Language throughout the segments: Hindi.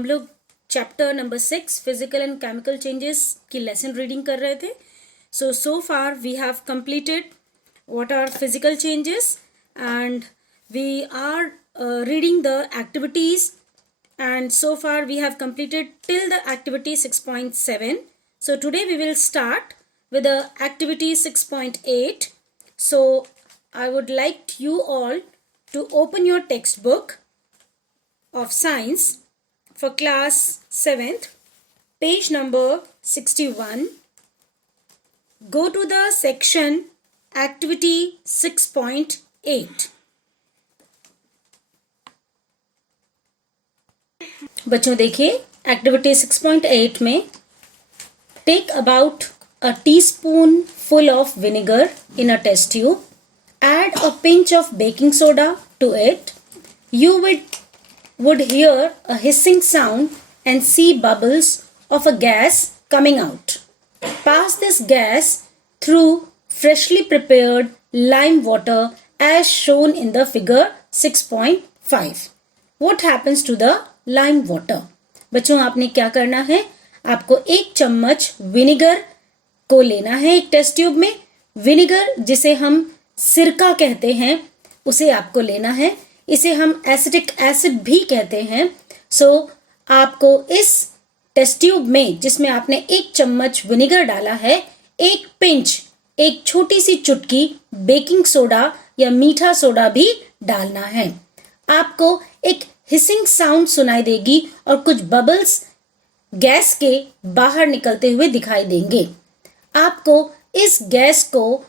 हम लोग chapter number 6 physical and chemical changes की लेसन रीडिंग कर रहे थे. So far we have completed what are physical changes and we are reading the activities, and so far we have completed till the activity 6.7. So today we will start with the activity 6.8. So I would like you all to open your textbook of science for class 7th, page number 61. Go to the section Activity 6.8. बच्चों देखिए एक्टिविटी 6.8 में take about a teaspoon full of vinegar in a test tube, add a pinch of baking soda to it. You would hear a hissing sound and see bubbles of a gas coming out. Pass this gas through freshly prepared lime water as shown in the figure 6.5. What happens to the lime water? बच्चों आपने क्या करना है, आपको 1 चम्मच विनेगर को लेना है एक टेस्ट ट्यूब में. विनेगर जिसे हम सिरका कहते हैं उसे आपको लेना है. इसे हम एसिटिक एसिड भी कहते हैं. सो आपको इस टेस्ट ट्यूब में जिसमें आपने 1 चम्मच विनेगर डाला है, एक पिंच, एक छोटी सी चुटकी बेकिंग सोडा या मीठा सोडा भी डालना है. आपको एक हिसिंग साउंड सुनाई देगी और कुछ बबल्स गैस के बाहर निकलते हुए दिखाई देंगे. आपको इस गैस को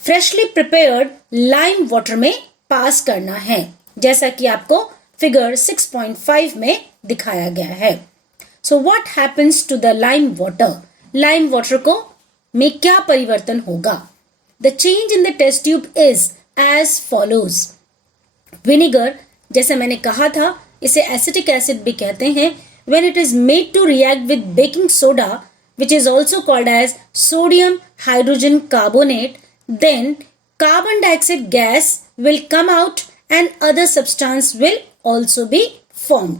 फ्रेशली प्रिपेयर्ड लाइम वाटर में पास करना है, जैसा कि आपको फिगर 6.5 में दिखाया गया है. So what happens to the lime water? Lime water को में क्या परिवर्तन होगा? The change in the test tube is as follows. Vinegar, जैसे मैंने कहा था, इसे एसिटिक एसिड भी कहते हैं. When it is made to react with baking soda which is also called as sodium hydrogen carbonate, then carbon dioxide gas will come out and other substance will also be form.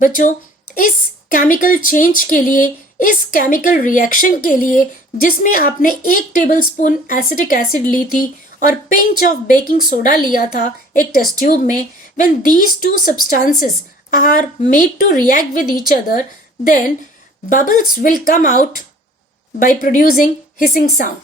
बच्चों, इस केमिकल चेंज के लिए, इस केमिकल रिएक्शन के लिए जिसमें आपने 1 टेबलस्पून एसिटिक एसिड ली थी और पिंच ऑफ बेकिंग सोडा लिया था एक टेस्ट ट्यूब में, when these two substances are made to react with each other, then bubbles will come out by producing hissing sound.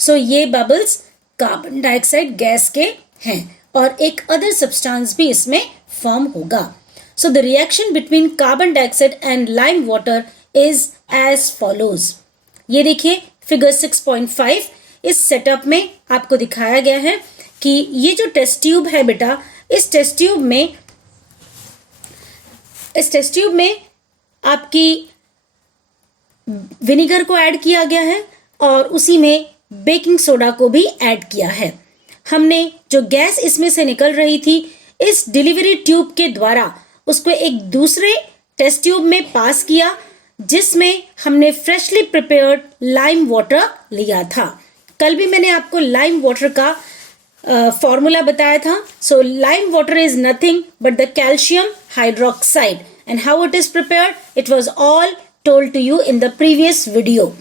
So ये bubbles कार्बन डाइऑक्साइड गैस के हैं और एक अदर सब्सटेंस भी इसमें फॉर्म होगा. So the reaction between carbon dioxide and lime water is as follows. ये देखिए फिगर 6.5. इस सेटअप में आपको दिखाया गया है कि ये जो टेस्ट ट्यूब है बेटा, इस टेस्ट ट्यूब में आपकी विनेगर को ऐड किया गया है और उसी में बेकिंग सोडा को भी ऐड किया है. हमने जो गैस इसमें से निकल रही थी, इस डिलीवरी ट्यूब के द्वारा उसको एक दूसरे टेस्ट ट्यूब में पास किया जिसमें हमने फ्रेशली प्रिपेयर्ड लाइम वाटर लिया था. कल भी मैंने आपको लाइम वाटर का फॉर्मूला बताया था. So lime water is nothing but the calcium hydroxide, and how it is prepared, it was all told to you in the previous video.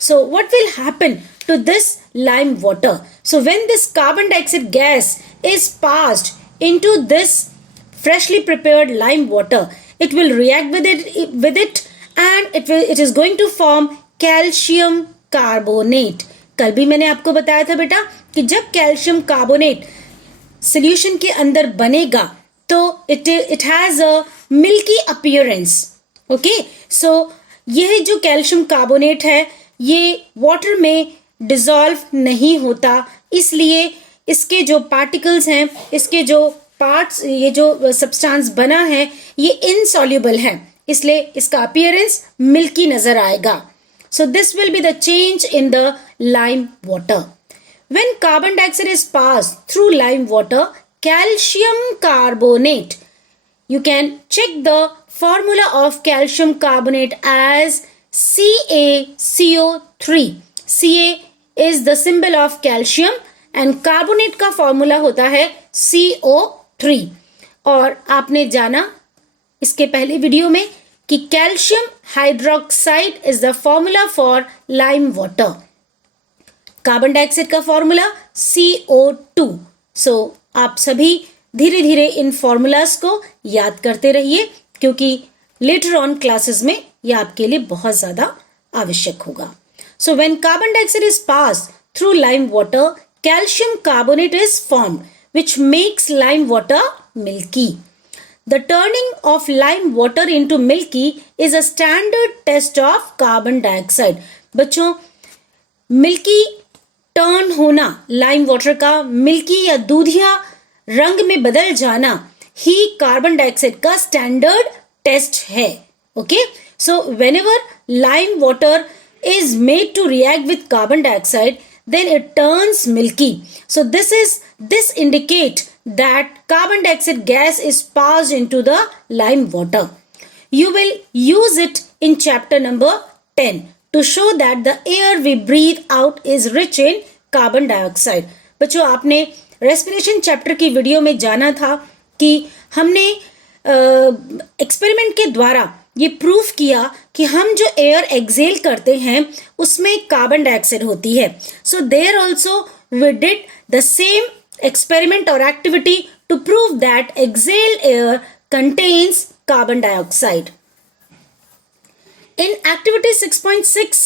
So what will happen to this lime water? So when this carbon dioxide gas is passed into this freshly prepared lime water, it will react with it and it is going to form calcium carbonate. कल भी मैंने आपको बताया था बेटा कि जब कैल्शियम कार्बोनेट सॉल्यूशन के अंदर बनेगा तो it has a milky appearance. Okay, so यह जो कैल्शियम कार्बोनेट है ये वाटर में डिसॉल्व नहीं होता, इसलिए इसके जो पार्टिकल्स हैं, इसके जो पार्ट्स, ये जो सब्सटेंस बना है ये इनसॉल्युबल है, इसलिए इसका अपीयरेंस मिल्की नजर आएगा. So this will be the change in the lime water. When carbon dioxide is pass through lime water, calcium carbonate, you can check the formula of calcium carbonate as CaCO3. Ca is the symbol of calcium and carbonate का फॉर्मूला होता है CO3. और आपने जाना इसके पहले वीडियो में कि calcium hydroxide is the formula for lime water. Carbon dioxide का फॉर्मूला CO2. सो आप सभी धीरे धीरे इन फॉर्मूलाज को याद करते रहिए, क्योंकि लेटर ऑन क्लासेस में ये आपके लिए बहुत ज्यादा आवश्यक होगा. So when carbon dioxide is pass through lime water, calcium carbonate is formed, which makes lime water milky. The turning of lime water into milky is a standard test of carbon dioxide. बच्चों, मिल्की टर्न होना लाइम वाटर का, मिल्की या दूधिया रंग में बदल जाना ही कार्बन डाइऑक्साइड का स्टैंडर्ड टेस्ट है. Okay, so whenever lime water is made to react with carbon dioxide, then it turns milky. So this indicate that carbon dioxide gas is passed into the lime water. You will use it in chapter number 10 to show that the air we breathe out is rich in carbon dioxide. बच्चों, आपने रेस्पिरेशन चैप्टर की वीडियो में जाना था कि हमने एक्सपेरिमेंट के द्वारा ये प्रूफ किया कि हम जो एयर एक्सेल करते हैं उसमें कार्बन डाइऑक्साइड होती है. So there also we did the same experiment और activity to prove that exhaled air contains carbon dioxide. In activity 6.6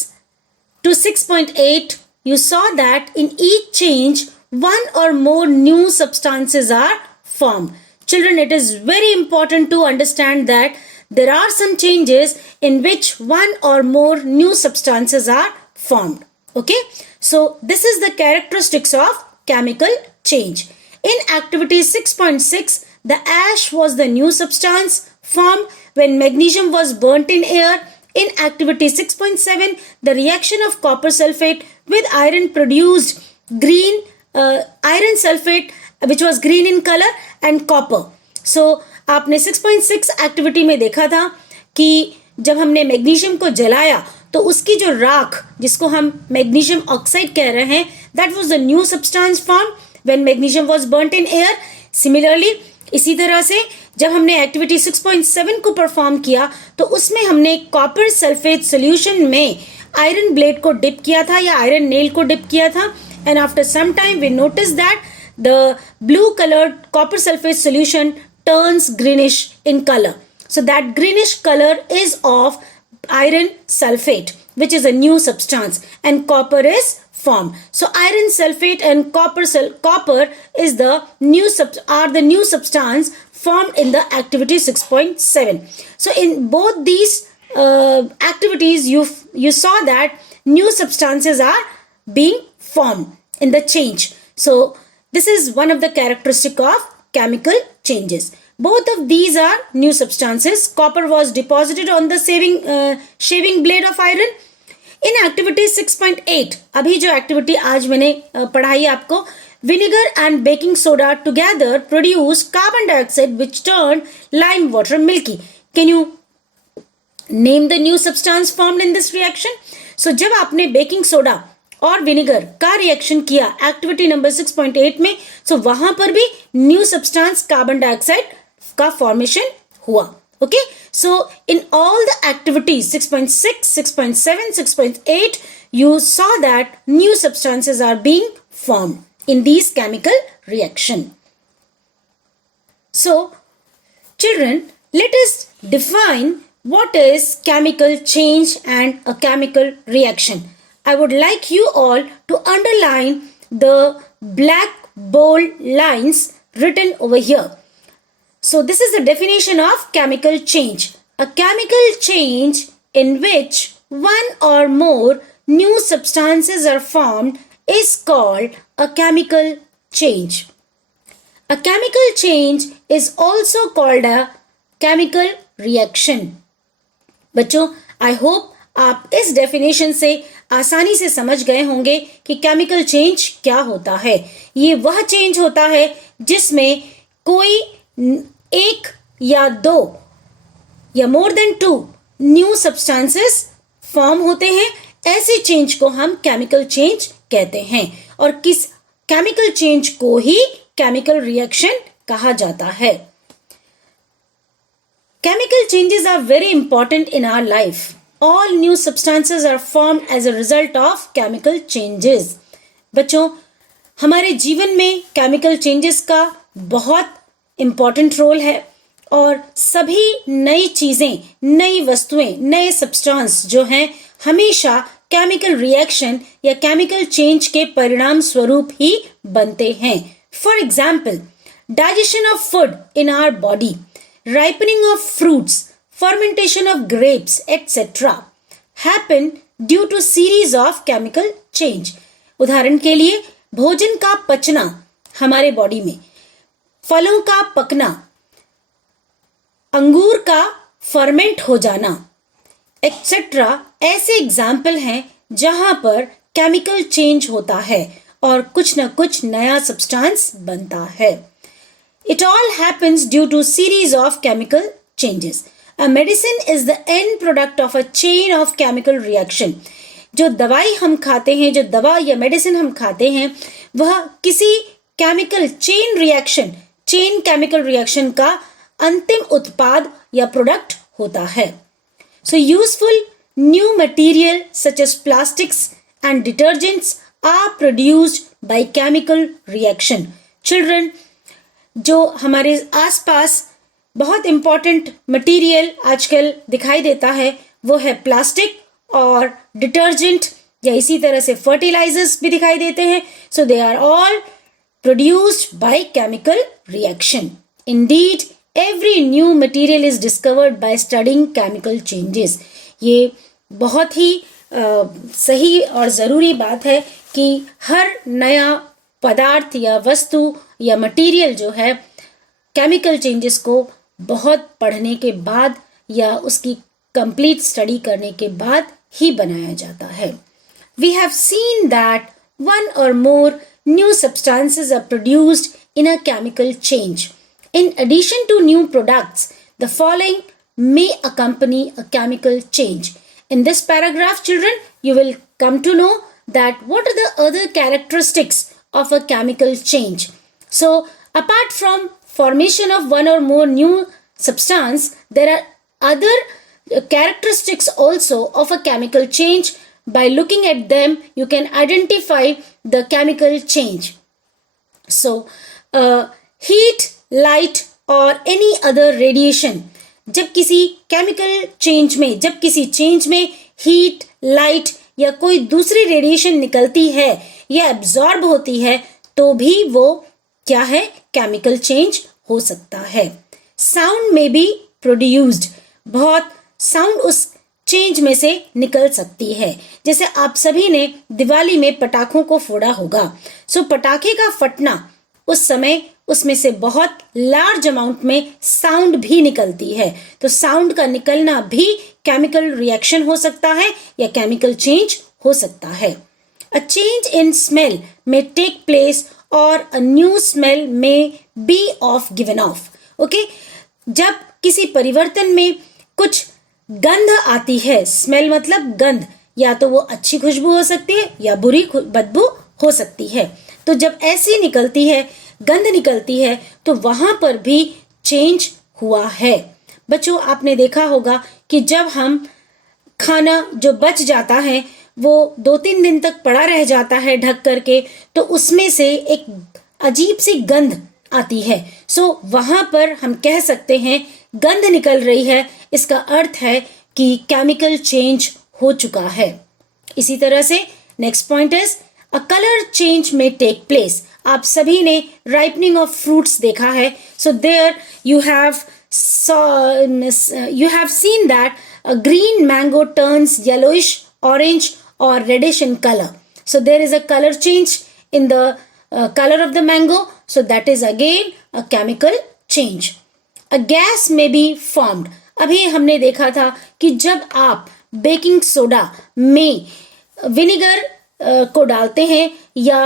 to 6.8, you saw that in each change, one or more new substances are formed. Children, it is very important to understand that there are some changes in which one or more new substances are formed. Okay, so this is the characteristics of chemical change. In activity 6.6, the ash was the new substance formed when magnesium was burnt in air. In activity 6.7, the reaction of copper sulfate with iron produced green iron sulfate, which was green in color, and copper. So आपने 6.6 एक्टिविटी में देखा था कि जब हमने मैग्नीशियम को जलाया तो उसकी जो राख, जिसको हम मैग्नीशियम ऑक्साइड कह रहे हैं, that was the new substance form when magnesium was burnt in air. Similarly इसी तरह से जब हमने एक्टिविटी 6.7 को परफॉर्म किया तो उसमें हमने कॉपर सल्फेट सॉल्यूशन में आयरन ब्लेड को डिप किया था या आयरन नेल को डिप किया था. And after some time we notice that the blue colored copper sulfate solution turns greenish in color. So that greenish color is of iron sulfate, which is a new substance, and copper is formed. So iron sulfate and copper is the new substance formed in the activity 6.7. So in both these activities you saw that new substances are being formed in the change. So this is one of the characteristic of chemical changes. Both of these are new substances. Copper was deposited on the shaving blade of iron. In activity 6.8, अभी जो activity आज मैंने पढ़ाई आपको, vinegar and baking soda together produce carbon dioxide which turn lime water milky. Can you name the new substance formed in this reaction? So जब आपने baking soda और विनेगर का रिएक्शन किया एक्टिविटी नंबर 6.8 में, सो वहां पर भी न्यू सब्सटेंस कार्बन डाइऑक्साइड का फॉर्मेशन हुआ. Okay, so in all the activities 6.6, 6.7, 6.8 you saw that new substances are being formed in these chemical reaction. So children, let us define what is chemical change and a chemical reaction. I would like you all to underline the black bold lines written over here. So this is the definition of chemical change. A chemical change in which one or more new substances are formed is called a chemical change. A chemical change is also called a chemical reaction. बच्चों, I hope आप इस डेफिनेशन से आसानी से समझ गए होंगे कि केमिकल चेंज क्या होता है. ये वह चेंज होता है जिसमें कोई एक या दो या more than 2 new substances form होते हैं. ऐसे चेंज को हम केमिकल चेंज कहते हैं और किस केमिकल चेंज को ही केमिकल रिएक्शन कहा जाता है. Chemical changes are very important in our life. All new substances are formed as a result of chemical changes. बच्चों, हमारे जीवन में chemical changes का बहुत important role है और सभी नई चीजें, नई वस्तुएं, नए substance जो हैं हमेशा chemical reaction या chemical change के परिणाम स्वरूप ही बनते हैं. For example, digestion of food in our body, ripening of fruits, fermentation of grapes, etc. happen due to series of chemical change. उदाहरण के लिए भोजन का पचना हमारे बॉडी में, फलों का पकना, अंगूर का फर्मेंट हो जाना, etc. ऐसे एग्जाम्पल हैं जहां पर केमिकल चेंज होता है और कुछ न कुछ नया सब्सटेंस बनता है. It all happens due to series of chemical changes. A medicine is the end product of a chain of chemical reaction. जो दवाई हम खाते हैं, जो दवा या मेडिसिन हम खाते हैं, वह किसी केमिकल चेन केमिकल रिएक्शन का अंतिम उत्पाद या प्रोडक्ट होता है. So useful new material such as plastics and detergents are produced by chemical reaction. Children, जो हमारे आसपास बहुत इम्पॉर्टेंट मटेरियल आजकल दिखाई देता है वो है प्लास्टिक और डिटर्जेंट या इसी तरह से फर्टिलाइजर्स भी दिखाई देते हैं. So they are all produced by chemical reaction. Indeed every new material is discovered by studying chemical changes. ये बहुत ही सही और ज़रूरी बात है कि हर नया पदार्थ या वस्तु या मटेरियल जो है केमिकल चेंजेस को बहुत पढ़ने के बाद या उसकी कंप्लीट स्टडी करने के बाद ही बनाया जाता है. We have seen that one or more new substances are produced in a chemical change. In addition to new products, the following may accompany a chemical change. In this paragraph, children, you will come to know that what are the other characteristics of a chemical change. So, apart from formation of one or more new substance, there are other characteristics also of a chemical change. By looking at them, you can identify the chemical change. So, heat, light or any other radiation. जब किसी chemical change में, जब किसी change में heat, light या कोई दूसरी रेडिएशन निकलती है या एब्जॉर्ब होती है तो भी वो क्या है, केमिकल चेंज हो सकता है. साउंड में बी प्रोड्यूस्ड, बहुत साउंड उस चेंज में से निकल सकती है. जैसे आप सभी ने दिवाली में पटाखों को फोड़ा होगा. सो पटाखे का फटना उस समय उसमें से बहुत लार्ज अमाउंट में साउंड भी निकलती है. तो साउंड का निकलना भी केमिकल रिएक्शन हो सकता है या केमिकल चेंज हो सकता है. A change in smell may take place or a new smell may be given off. Okay? जब किसी परिवर्तन में कुछ गंध आती है, स्मेल मतलब गंध, या तो वो अच्छी खुशबू हो सकती है या बुरी बदबू हो सकती है. तो जब ऐसी निकलती है, गंध निकलती है, तो वहां पर भी चेंज हुआ है. बच्चों, आपने देखा होगा कि जब हम खाना जो बच जाता है वो 2-3 दिन तक पड़ा रह जाता है ढक करके, तो उसमें से एक अजीब सी गंध आती है. सो वहां पर हम कह सकते हैं गंध निकल रही है, इसका अर्थ है कि केमिकल चेंज हो चुका है. इसी तरह से next point is a colour change में टेक प्लेस. आप सभी ने राइपनिंग ऑफ फ्रूट्स देखा है. So there you have seen that a green mango turns yellowish, orange or reddish in color. So there is a color change in the color of the mango. So that is again a chemical change. A gas may be formed. अभी हमने देखा था कि जब आप बेकिंग सोडा में विनेगर को डालते हैं या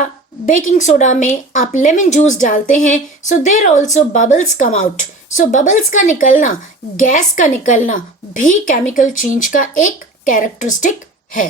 बेकिंग सोडा में आप लेमन जूस डालते हैं, so there also bubbles come out. So bubbles का निकलना, गैस का निकलना भी केमिकल चेंज का एक कैरेक्टरिस्टिक है.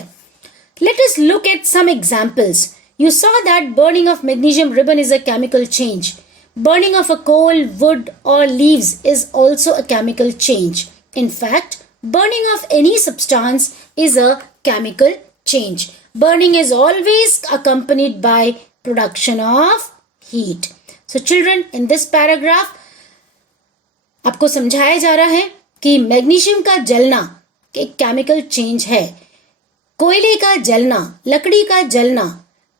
Let us look at some examples. You saw that burning of magnesium ribbon is a chemical change. Burning of a coal, wood, or leaves is also a chemical change. In fact, burning of any substance is a chemical change. Burning is always accompanied by production of heat. So children, in this paragraph आपको समझाया जा रहा है कि मैग्नीशियम का जलना एक केमिकल चेंज है, कोयले का जलना, लकड़ी का जलना,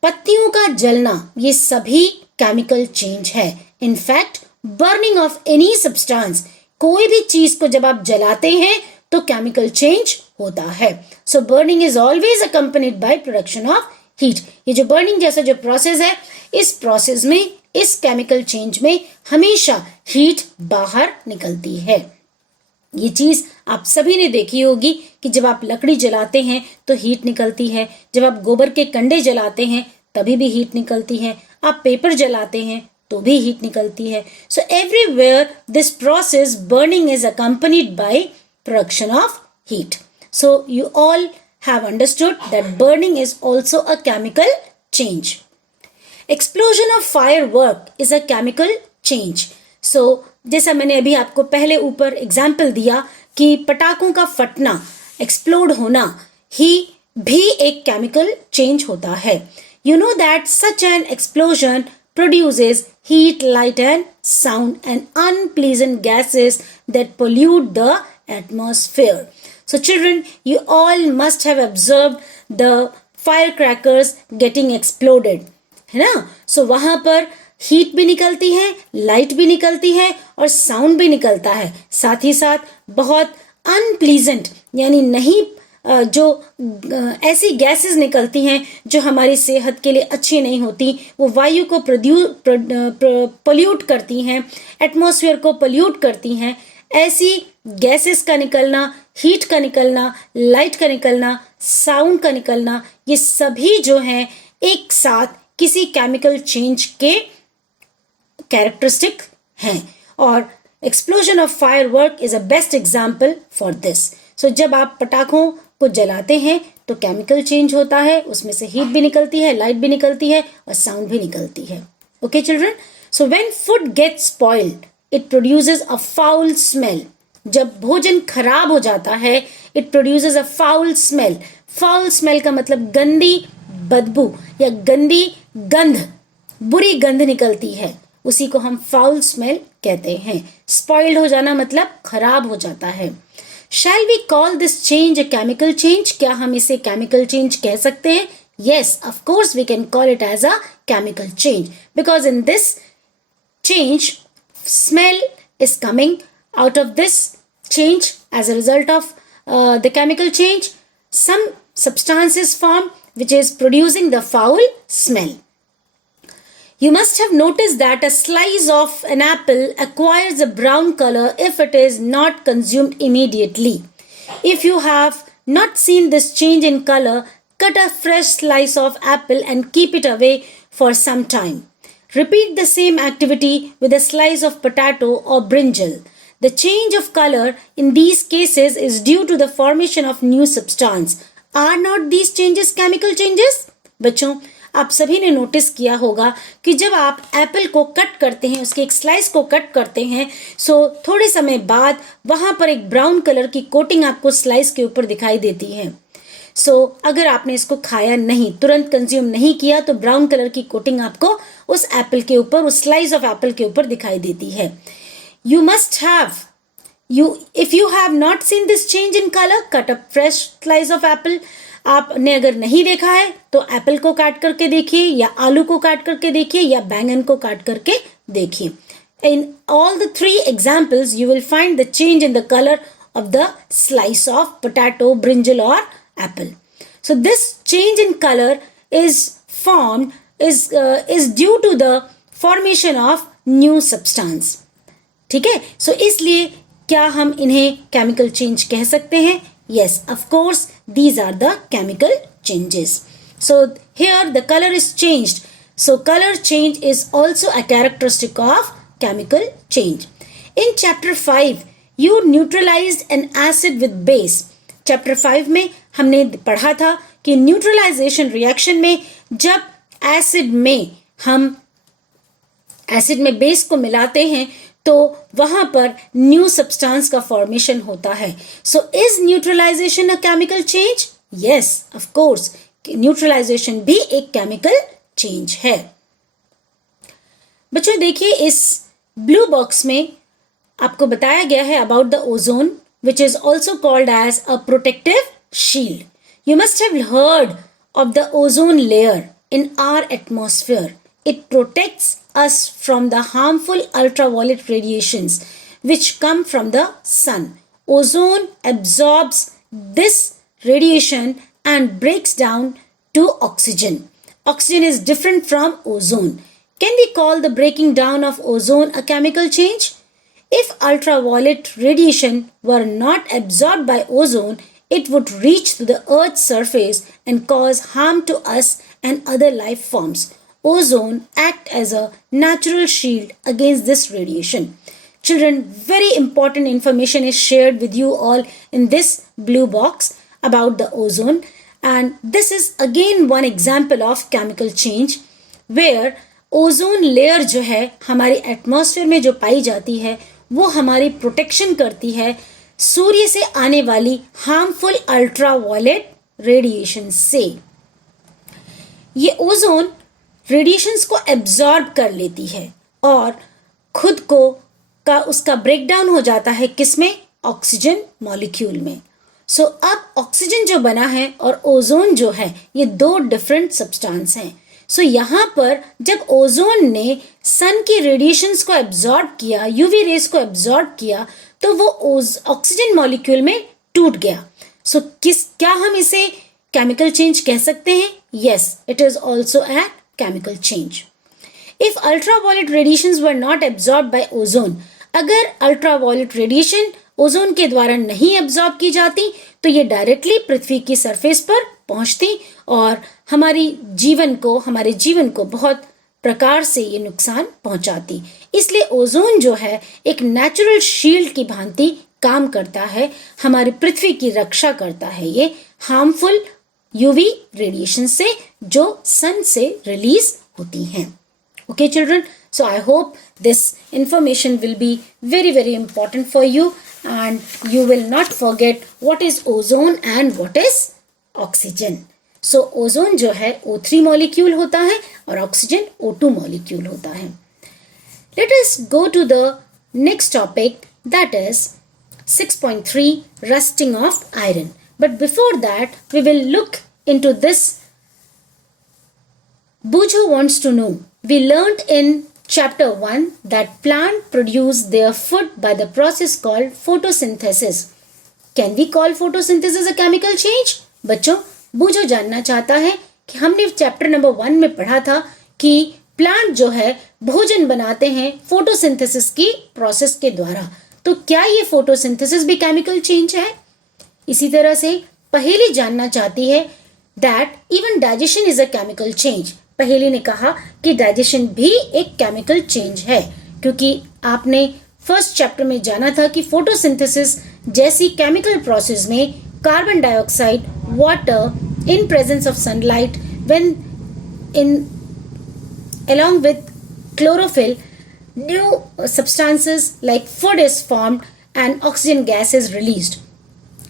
पत्तियों का जलना, ये सभी केमिकल चेंज है. In fact burning of any substance, कोई भी चीज को जब आप जलाते हैं तो केमिकल चेंज होता है. So burning is always accompanied by production of heat. ये जो बर्निंग जैसा जो प्रोसेस है, इस प्रोसेस में, इस केमिकल चेंज में हमेशा हीट बाहर निकलती है. ये चीज आप सभी ने देखी होगी कि जब आप लकड़ी जलाते हैं तो हीट निकलती है, जब आप गोबर के कंडे जलाते हैं तभी भी हीट निकलती है, आप पेपर जलाते हैं तो भी हीट निकलती है. So everywhere this process burning is accompanied by production of heat. So you all have understood that burning is also a chemical change. Explosion of firework is a chemical change. So जैसा मैंने अभी आपको पहले ऊपर एग्जाम्पल दिया कि पटाखों का फटना, एक्सप्लोड होना ही भी एक केमिकल चेंज होता है. You know that such an explosion produces heat, light and sound and unpleasant gases that pollute the atmosphere. So children, you all must have observed the firecrackers getting exploded, है ना. So वहाँ पर हीट भी निकलती है, लाइट भी निकलती है और साउंड भी निकलता है. साथ ही साथ बहुत अनप्लीजेंट यानी नहीं जो ऐसी गैसेस निकलती हैं जो हमारी सेहत के लिए अच्छी नहीं होती, वो वायु को पोल्यूट करती हैं, एटमॉस्फेयर को पोल्यूट करती हैं. ऐसी गैसेस का निकलना, हीट का निकलना, लाइट का निकलना, साउंड का निकलना, ये सभी जो हैं एक साथ किसी केमिकल चेंज के कैरेक्टरिस्टिक हैं. और explosion of firework is a best example for this. So जब आप पटाखों को जलाते हैं तो केमिकल चेंज होता है, उसमें से हीट भी निकलती है, लाइट भी निकलती है और साउंड भी निकलती है. Okay children. So when food gets spoiled it produces a foul smell. जब भोजन खराब हो जाता है it produces a foul smell. Foul smell का मतलब गंदी बदबू या गंदी गंध, बुरी गंध निकलती है, उसी को हम फाउल स्मेल कहते हैं. स्पॉइल्ड हो जाना मतलब खराब हो जाता है. Shall we call this change a chemical change? क्या हम इसे chemical change कह सकते हैं? Yes, of course we can call it as a chemical change because in this change, smell is coming out of this change as a result of the chemical change. Some substances form which is producing the foul smell. You must have noticed that a slice of an apple acquires a brown color if it is not consumed immediately. If you have not seen this change in color, cut a fresh slice of apple and keep it away for some time. Repeat the same activity with a slice of potato or brinjal. The change of color in these cases is due to the formation of new substance. Are not these changes chemical changes? बच्चों, आप सभी ने नोटिस किया होगा कि जब आप एप्पल को कट करते हैं, उसके एक स्लाइस को कट करते हैं, सो थोड़े समय बाद वहाँ पर एक ब्राउन कलर की कोटिंग आपको स्लाइस के ऊपर दिखाई देती है. सो अगर आपने इसको खाया नहीं, तुरंत कंज्यूम नहीं किया, तो ब्राउन कलर की कोटिंग आपको उस एप्पल के ऊपर, उस स्लाइस ऑफ एप्पल के ऊपर दिखाई देती है. You must have if you have not seen this change in color, cut a fresh slice of apple. आपने अगर नहीं देखा है तो एप्पल को काट करके देखिए, या आलू को काट करके देखिए, या बैंगन को काट करके देखिए. In all the three examples, you will find the change in the color of the slice of potato, brinjal or apple. So this change in color is due to the formation of new substance. ठीक है. So इसलिए क्या हम इन्हें chemical change कह सकते हैं? Yes, of course, these are the chemical changes. So here the color is changed. So color change is also a characteristic of chemical change. In chapter 5, you neutralized an acid with base. Chapter 5 में हमने पढ़ा था कि neutralization reaction में जब acid में हम एसिड में बेस को मिलाते हैं तो वहां पर न्यू सब्सटेंस का फॉर्मेशन होता है. So is neutralisation a chemical change? Yes, of course, neutralisation भी एक केमिकल चेंज है. बच्चों देखिए, इस ब्लू बॉक्स में आपको बताया गया है about the ozone, which is also called as a protective shield. You must have heard of the ozone layer in our atmosphere. It protects us from the harmful ultraviolet radiations which come from the sun. Ozone absorbs this radiation and breaks down to oxygen. Oxygen is different from ozone. Can we call the breaking down of ozone a chemical change? If ultraviolet radiation were not absorbed by ozone, it would reach to the Earth's surface and cause harm to us and other life forms. Ozone acts as a natural shield against this radiation. Children, very important information is shared with you all in this blue box about the ozone, and this is again one example of chemical change where ozone layer जो है हमारे एटमॉस्फेयर में जो पाई जाती है वो हमारी प्रोटेक्शन करती है सूर्य से आने वाली हार्मफुल अल्ट्रावायलेट रेडिएशन से. ये ओजोन रेडिएशंस को एब्जॉर्ब कर लेती है और खुद को का उसका ब्रेकडाउन हो जाता है किसमें? ऑक्सीजन मॉलिक्यूल में. सो अब ऑक्सीजन जो बना है और ओजोन जो है ये दो डिफरेंट सब्सटेंस हैं. सो यहाँ पर जब ओजोन ने सन की रेडिएशंस को एब्जॉर्ब किया, यूवी रेज को एब्जॉर्ब किया, तो वो ऑक्सीजन मॉलिक्यूल में टूट गया. सो क्या हम इसे केमिकल चेंज कह सकते हैं? Yes, it is also a chemical change. If ultraviolet radiations were not absorb by ozone, अगर अल्ट्रावायलेट रेडिएशन ओजोन के द्वारा नहीं एब्जॉर्ब की जाती तो ये डायरेक्टली पृथ्वी की सरफेस पर पहुंचती और हमारे जीवन को बहुत प्रकार से ये नुकसान पहुंचाती. इसलिए ओजोन जो है एक नेचुरल शील्ड की भांति काम करता है, हमारी पृथ्वी की रक्षा करता है ये हार्मफुल यूवी रेडिएशन से जो सन से रिलीज होती हैं. Okay children, so I hope this information will be very very important for you and you will not forget what is ozone and what is oxygen. So ozone जो है O3 molecule होता है और oxygen O2 molecule होता है. Let us go to the next topic, that is 6.3 rusting of iron. But before that we will look into this. Bujo wants to know. We learnt in chapter 1 that plants produce their food by the process called photosynthesis. Can we call photosynthesis a chemical change? बच्चों, बूझो जानना चाहता है कि हमने चैप्टर नंबर 1 में पढ़ा था कि प्लांट जो है भोजन बनाते हैं फोटोसिंथेसिस की प्रोसेस के द्वारा, तो क्या ये फोटोसिंथेसिस भी केमिकल चेंज है? इसी तरह से पहेली जानना चाहती है that even digestion is a chemical change. पहेली ने कहा कि डाइजेशन भी एक केमिकल चेंज है, क्योंकि आपने फर्स्ट चैप्टर में जाना था कि फोटोसिंथेसिस जैसी केमिकल प्रोसेस में carbon dioxide, water in presence of sunlight when in along with chlorophyll, new substances like food is formed and oxygen gas is released.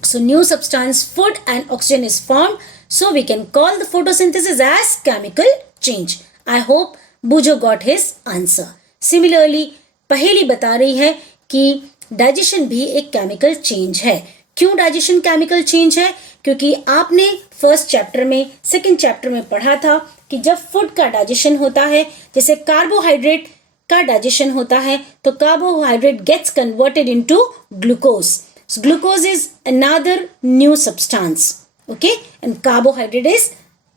So new substance food and oxygen is formed, so we can call the photosynthesis as chemical change. I hope Bujo got his answer. Similarly, पहेली बता रही है कि डाइजेशन भी एक केमिकल चेंज है. क्यों डाइजेशन केमिकल चेंज है? क्योंकि आपने फर्स्ट चैप्टर में, सेकंड चैप्टर में पढ़ा था कि जब फूड का डाइजेशन होता है, जैसे कार्बोहाइड्रेट का डाइजेशन होता है, तो carbohydrate gets converted into glucose. So glucose is another new substance, okay, and carbohydrate is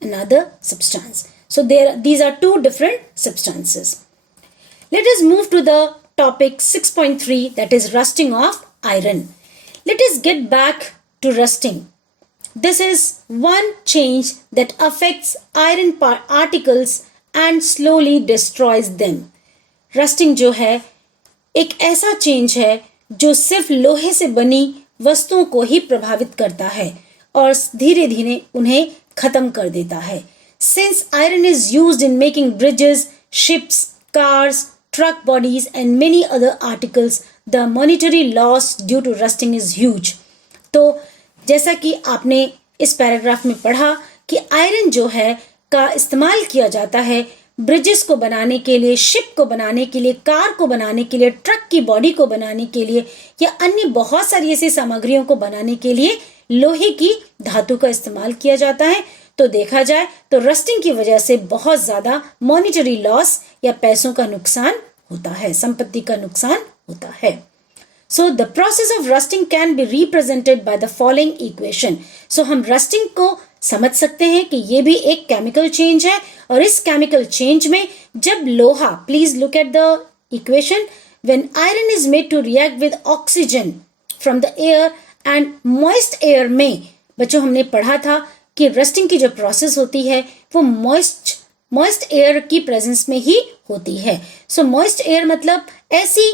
another substance. So these are two different substances. Let us move to the topic 6.3, that is rusting of iron. Let us get back to rusting. This is one change that affects iron particles and slowly destroys them. Rusting जो है एक ऐसा change है जो सिर्फ लोहे से बनी वस्तुओं को ही प्रभावित करता है और धीरे धीरे उन्हें खत्म कर देता है. Since iron is used in making bridges, ships, cars, truck bodies and many other articles, the monetary loss due to rusting is huge. तो जैसा कि आपने इस पैराग्राफ में पढ़ा कि आयरन जो है का इस्तेमाल किया जाता है ब्रिजेस को बनाने के लिए, शिप को बनाने के लिए, कार को बनाने के लिए, ट्रक की बॉडी को बनाने के लिए या अन्य बहुत सारी ऐसी सामग्रियों को बनाने के लिए लोहे की धातु का इस्तेमाल किया जाता है. तो देखा जाए तो रस्टिंग की वजह से बहुत ज्यादा मॉनिटरी लॉस या पैसों का नुकसान होता है, संपत्ति का नुकसान होता है. So the process of rusting can be represented by the following equation. So हम रस्टिंग को समझ सकते हैं कि ये भी एक केमिकल चेंज है और इस केमिकल चेंज में जब लोहा, please look at the equation, when iron is made to react with oxygen from the air and moist air में, बच्चों हमने पढ़ा था कि रस्टिंग की जो प्रोसेस होती है वो मॉइस्ट एयर की प्रेजेंस में ही होती है. सो मॉइस्ट एयर मतलब ऐसी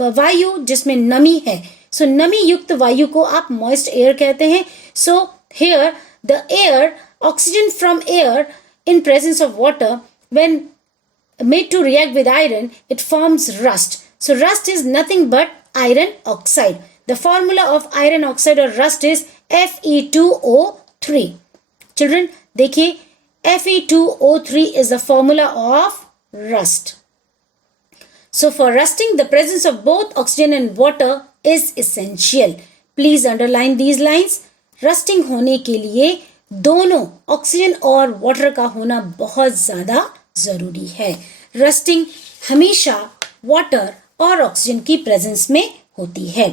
वायु जिसमें नमी है. सो नमी युक्त वायु को आप मॉइस्ट एयर कहते हैं. सो here the air, oxygen from air in presence of water, when made to react with iron, it forms rust. So rust is nothing but iron oxide. The formula of iron oxide or rust is Fe2O3. Children, देखिए Fe2O3 is the formula of rust. So for rusting, the presence of both oxygen and water is essential. Please underline these lines. Rusting होने के लिए दोनों ऑक्सीजन और वाटर का होना बहुत ज़्यादा ज़रूरी है. रस्टिंग हमेशा वाटर और ऑक्सीजन की प्रेजेंस में होती है.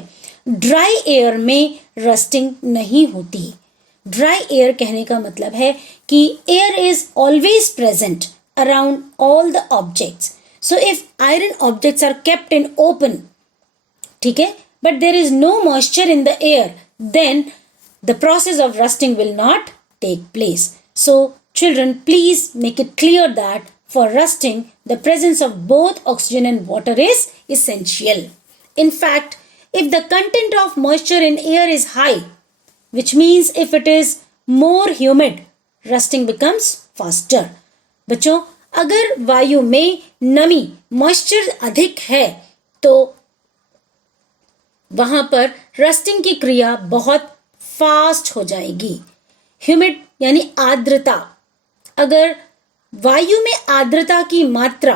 ड्राई एयर में रस्टिंग नहीं होती. ड्राई एयर कहने का मतलब है कि air is always present around all the objects. So if iron objects are kept in open, ठीक है, but there is no moisture in the air, then the process of rusting will not take place. So children, please make it clear that for rusting, the presence of both oxygen and water is essential. In fact, if the content of moisture in air is high, which means if it is more humid, rusting becomes faster. बच्चों, अगर वायु में नमी, मॉइस्चर अधिक है तो वहां पर रस्टिंग की क्रिया बहुत फास्ट हो जाएगी. ह्यूमिड यानी आर्द्रता, अगर वायु में आर्द्रता की मात्रा,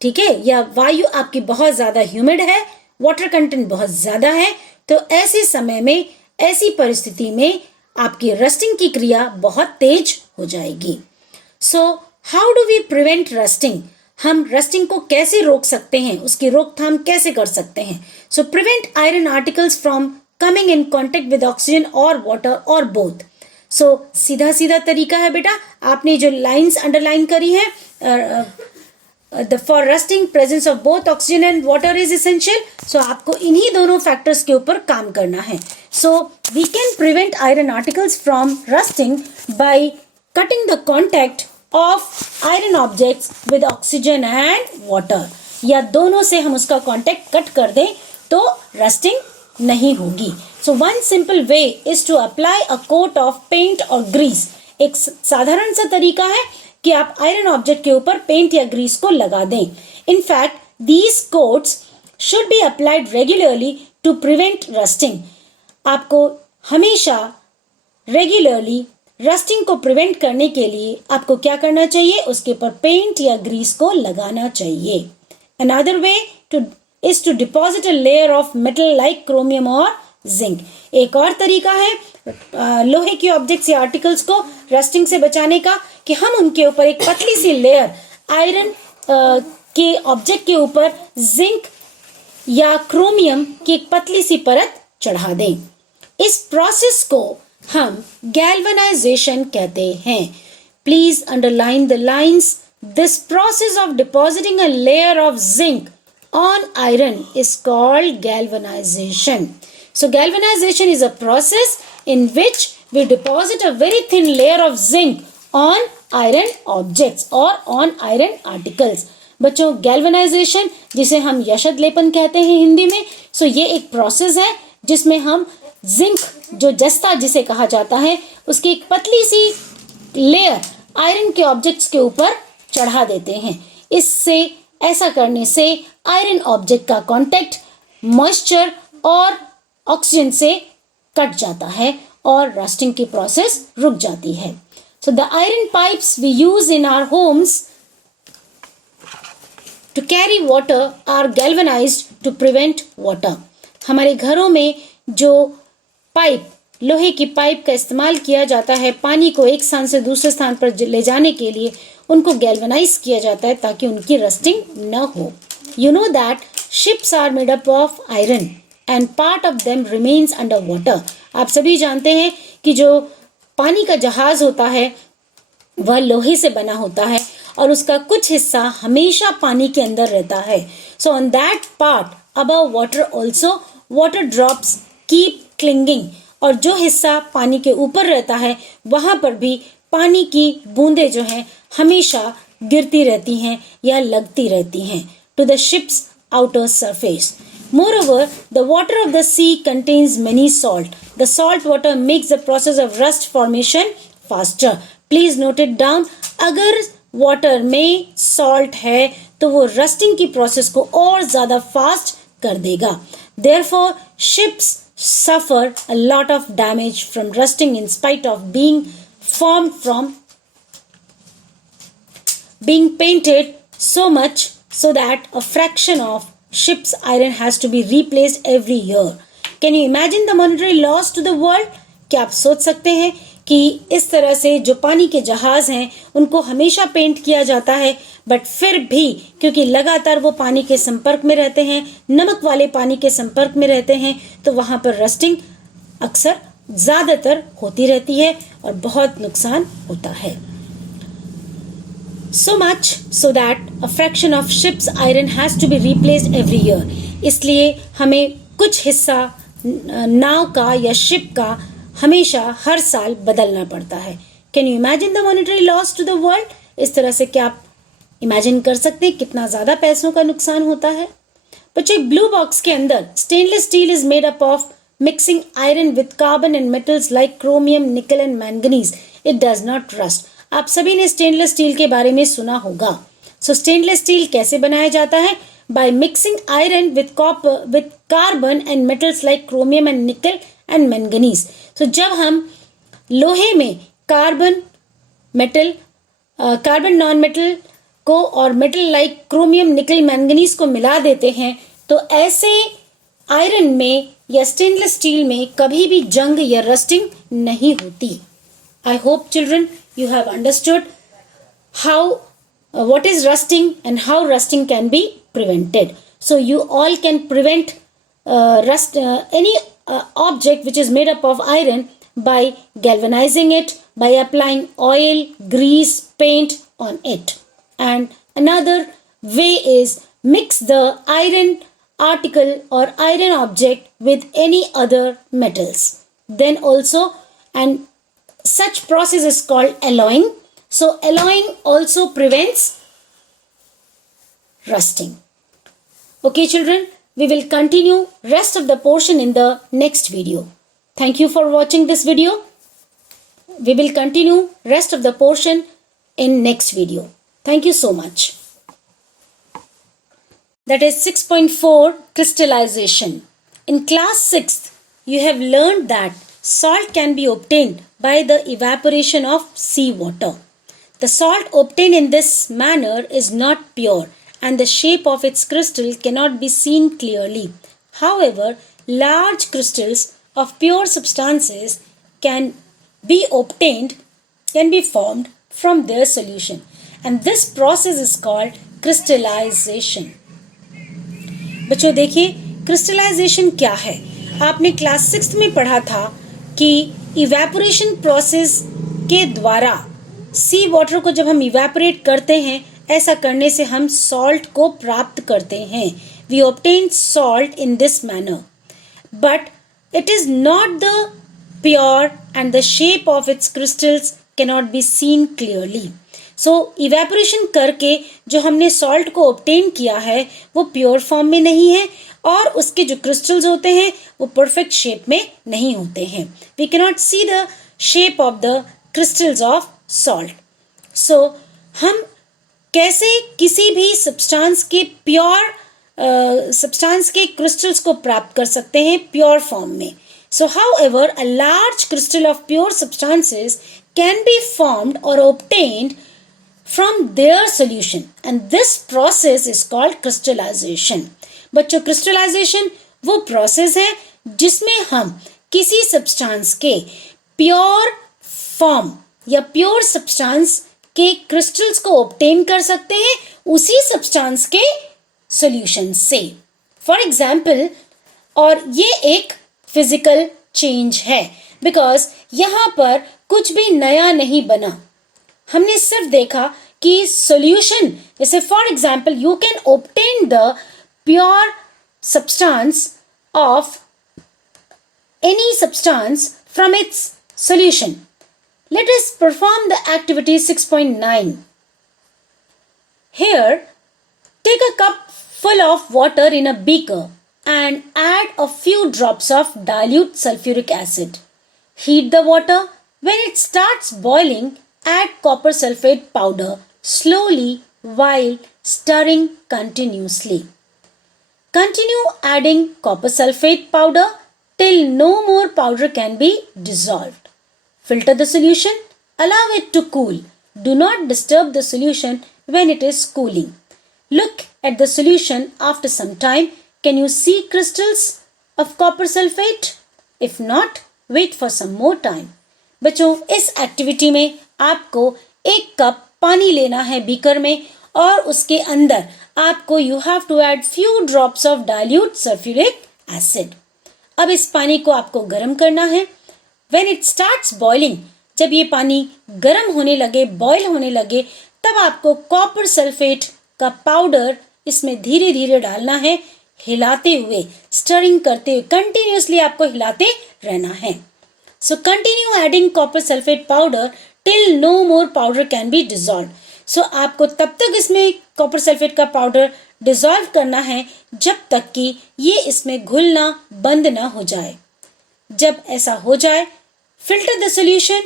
ठीक है, या वायु आपकी बहुत ज्यादा ह्यूमिड है, वाटर कंटेंट बहुत ज्यादा है, तो ऐसे समय में, ऐसी परिस्थिति में आपकी रस्टिंग की क्रिया बहुत तेज हो जाएगी. So how do we prevent rusting? हम रस्टिंग को कैसे रोक सकते हैं, उसकी रोकथाम कैसे कर सकते हैं? So prevent iron articles from coming in contact with oxygen or water or both. So सीधा सीधा तरीका है बेटा, आपने जो लाइंस अंडरलाइन करी है, the for rusting presence of both oxygen and water is essential. So आपको इन्हीं दोनों फैक्टर्स के ऊपर काम करना है. So we can prevent iron articles from rusting by cutting the contact of iron objects with oxygen and water. या दोनों से हम उसका कांटेक्ट कट कर दें तो रस्टिंग नहीं होगी. So one simple way is to apply a coat of paint और ग्रीस. एक साधारण सा तरीका है कि आप आयरन ऑब्जेक्ट के ऊपर पेंट या ग्रीस को लगा दें. In fact these coats should be applied regularly to prevent rusting. आपको हमेशा रेगुलरली रस्टिंग को प्रिवेंट करने के लिए आपको क्या करना चाहिए? उसके ऊपर पेंट या ग्रीस को लगाना चाहिए. Another way to is to deposit a layer of metal like chromium or zinc. एक और तरीका है लोहे के ऑब्जेक्ट्स या आर्टिकल्स को रस्टिंग से बचाने का कि हम उनके ऊपर एक पतली सी लेयर आयरन के ऑब्जेक्ट के ऊपर जिंक या क्रोमियम की एक पतली सी परत चढ़ा दें. इस प्रोसेस को हम गैल्वेनाइजेशन कहते हैं. Please underline the lines. This process of depositing a layer of zinc on iron is called galvanization. So galvanization is a process in which we deposit a very thin layer of zinc on iron objects or on iron articles. बच्चों, गैल्वेनाइजेशन जिसे हम यशद लेपन कहते हैं हिंदी में, सो ये एक प्रोसेस है जिसमें हम जिंक, जो जस्ता जिसे कहा जाता है, उसकी एक पतली सी लेयर आयरन के ऑब्जेक्ट्स के ऊपर चढ़ा देते हैं. इससे ऐसा करने से आयरन ऑब्जेक्ट का कांटेक्ट मॉइस्चर और ऑक्सीजन से कट जाता है और रस्टिंग की प्रोसेस रुक जाती है. So the iron pipes we use in our homes to carry water are galvanized to prevent water. हमारे घरों में जो पाइप, लोहे की पाइप का इस्तेमाल किया जाता है पानी को एक स्थान से दूसरे स्थान पर ले जाने के लिए, उनको गैल्वेनाइज किया जाता है ताकि उनकी रस्टिंग न हो. You know that ships are made up of iron and part of them remains under water. आप सभी जानते हैं कि जो पानी का जहाज होता है वह लोहे से बना होता है और उसका कुछ हिस्सा हमेशा पानी के अंदर रहता है. So on that part above water also water drops keep clinging. और जो हिस्सा पानी के ऊपर रहता है वहां पर भी पानी की बूंदें जो हैं हमेशा गिरती रहती हैं या लगती रहती हैं to the ships outer surface. Moreover, the water of the sea contains many salt. The salt water makes the process of rust formation faster. Please note it down. अगर वाटर में सॉल्ट है तो वो रस्टिंग की प्रोसेस को और ज़्यादा फास्ट कर देगा. Therefore, ships suffer a lot of damage from rusting in spite of being formed from being painted so much so that a fraction of ship's iron has to be replaced every year. Can you imagine the monetary loss to the world? क्या आप सोच सकते हैं कि इस तरह से जो पानी के जहाज हैं उनको हमेशा पेंट किया जाता है, बट फिर भी क्योंकि लगातार वो पानी के संपर्क में रहते हैं, नमक वाले पानी के संपर्क में रहते हैं, तो वहां पर रस्टिंग अक्सर ज्यादातर होती रहती है और बहुत नुकसान होता है. So much so that a fraction of ship's iron has to be replaced every year. इसलिए हमें कुछ हिस्सा नाव का या शिप का हमेशा हर साल बदलना पड़ता है. Can you imagine the monetary loss to the world? इस तरह से क्या आप इमेजिन कर सकते हैं कितना ज़्यादा पैसों का नुकसान होता है. बच्चों, एक ब्लू बॉक्स के अंदर stainless steel is made up of mixing iron with carbon and metals like chromium, निकल and manganese. It does not rust. आप सभी ने स्टेनलेस स्टील के बारे में सुना होगा. सो स्टेनलेस स्टील कैसे बनाया जाता है? By mixing iron with copper with carbon and metals like chromium and निकल एंड मैंगनीज. तो जब हम लोहे में कार्बन नॉन मेटल को और मेटल लाइक क्रोमियम, निकल, मैंगनीज को मिला देते हैं तो ऐसे आयरन में या स्टेनलेस स्टील में कभी भी जंग या रस्टिंग नहीं होती. I hope children you have understood how what is rusting and how rusting can be prevented. So you all can prevent any object which is made up of iron by galvanizing it, by applying oil, grease, paint on it. And another way is mix the iron article or iron object with any other metals. Then also, and such process is called alloying. So alloying also prevents rusting. Okay children, we will continue rest of the portion in the next video. Thank you for watching this video. We will continue rest of the portion in next video. Thank you so much. That is 6.4 crystallization. In class 6th, you have learned that salt can be obtained by the evaporation of seawater. The salt obtained in this manner is not pure and the shape of its crystal cannot be seen clearly. However, large crystals of pure substances can be formed from their solution, and this process is called crystallization. बच्चों देखिए, क्रिस्टलाइजेशन क्या है. आपने क्लास 6 में पढ़ा था कि इवेपोरेशन प्रोसेस के द्वारा सी वाटर को जब हम इवेपोरेट करते हैं, ऐसा करने से हम सॉल्ट को प्राप्त करते हैं. We obtain salt in this manner, but it is not the pure and the shape of its crystals cannot be seen clearly. So evaporation करके जो हमने सॉल्ट को ऑब्टेन किया है वो प्योर फॉर्म में नहीं है और उसके जो क्रिस्टल्स होते हैं वो परफेक्ट शेप में नहीं होते हैं. We cannot see the shape of the crystals of salt. So हम कैसे किसी भी सब्सटेंस के प्योर सब्सटेंस के क्रिस्टल्स को प्राप्त कर सकते हैं प्योर फॉर्म में. So however, a large crystal of pure substances can be formed or obtained from their solution and this process is called crystallization. बच्चों, crystallization वो प्रोसेस है जिसमें हम किसी सब्सटेंस के प्योर फॉर्म या प्योर सब्सटेंस के क्रिस्टल्स को ऑब्टेन कर सकते हैं उसी सब्सटेंस के सॉल्यूशन से. फॉर एग्जाम्पल, और ये एक फिजिकल चेंज है बिकॉज यहाँ पर कुछ भी नया नहीं बना. हमने सिर्फ देखा कि सॉल्यूशन, जैसे for example you can obtain the pure substance of any substance from its solution. Let us perform the activity 6.9. Here, take a cup full of water in a beaker and add a few drops of dilute sulfuric acid. Heat the water. When it starts boiling, add copper sulfate powder slowly while stirring continuously. Continue adding copper sulfate powder till no more powder can be dissolved. Filter the solution. Allow it to cool. Do not disturb the solution when it is cooling. Look at the solution after some time. Can you see crystals of copper sulfate? If not, wait for some more time. बच्चों, इस एक्टिविटी में आपको एक कप पानी लेना है बीकर में और उसके अंदर आपको you have to add few drops of dilute sulfuric acid. अब इस पानी को आपको गर्म करना है. When it starts boiling, जब ये पानी गर्म होने लगे, बॉयल होने लगे, तब आपको कॉपर सल्फेट का पाउडर इसमें धीरे धीरे डालना है, हिलाते हुए, स्टरिंग करते हुए, कंटिन्यूसली आपको हिलाते रहना है. So continue adding copper sulfate powder till no more powder can be dissolved. So आपको तब तक इसमें कॉपर सल्फेट का पाउडर डिसॉल्व करना है जब तक कि ये इसमें घुलना बंद ना हो जाए. जब ऐसा हो जाए, filter the solution,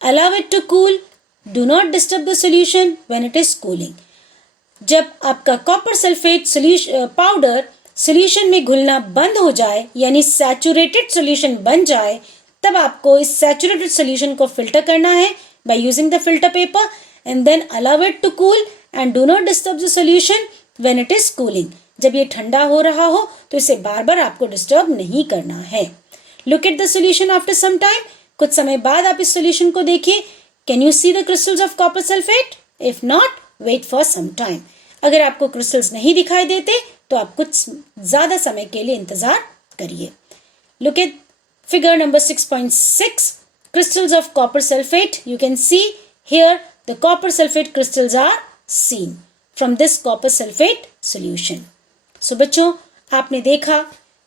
allow it to cool, do not disturb the solution when it is cooling. जब आपका कॉपर सल्फेट पाउडर सॉल्यूशन में घुलना बंद हो जाए यानी सैचुरेटेड सॉल्यूशन बन जाए, तब आपको इस सैचुरेटेड सॉल्यूशन को फिल्टर करना है by using the filter paper and then allow it to cool and do not disturb the solution when it is cooling. जब ये ठंडा हो रहा हो तो इसे बार बार आपको डिस्टर्ब नहीं करना है. Look at the solution after some time. कुछ समय बाद आप इस solution को देखिए. Can you see the crystals of copper sulfate? If not, wait for some time. अगर आपको crystals नहीं दिखाई देते तो आप कुछ ज़्यादा समय के लिए इंतज़ार करिए. Look at figure number 6.6. Crystals of copper sulfate. You can see here the copper sulfate crystals are seen from this copper sulfate solution. So बच्चों, आपने देखा,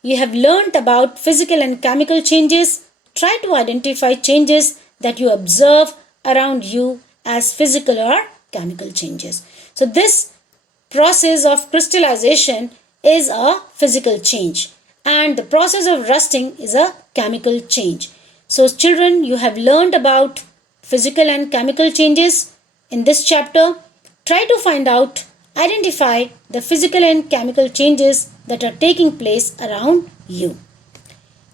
you have learnt about physical and chemical changes. Try to identify changes that you observe around you as physical or chemical changes. So this process of crystallization is a physical change and the process of rusting is a chemical change. So children, you have learnt about physical and chemical changes in this chapter. Try to find out, identify the physical and chemical changes that are taking place around you.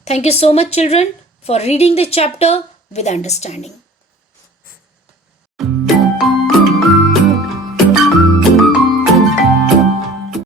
Thank you so much children for reading the chapter with understanding.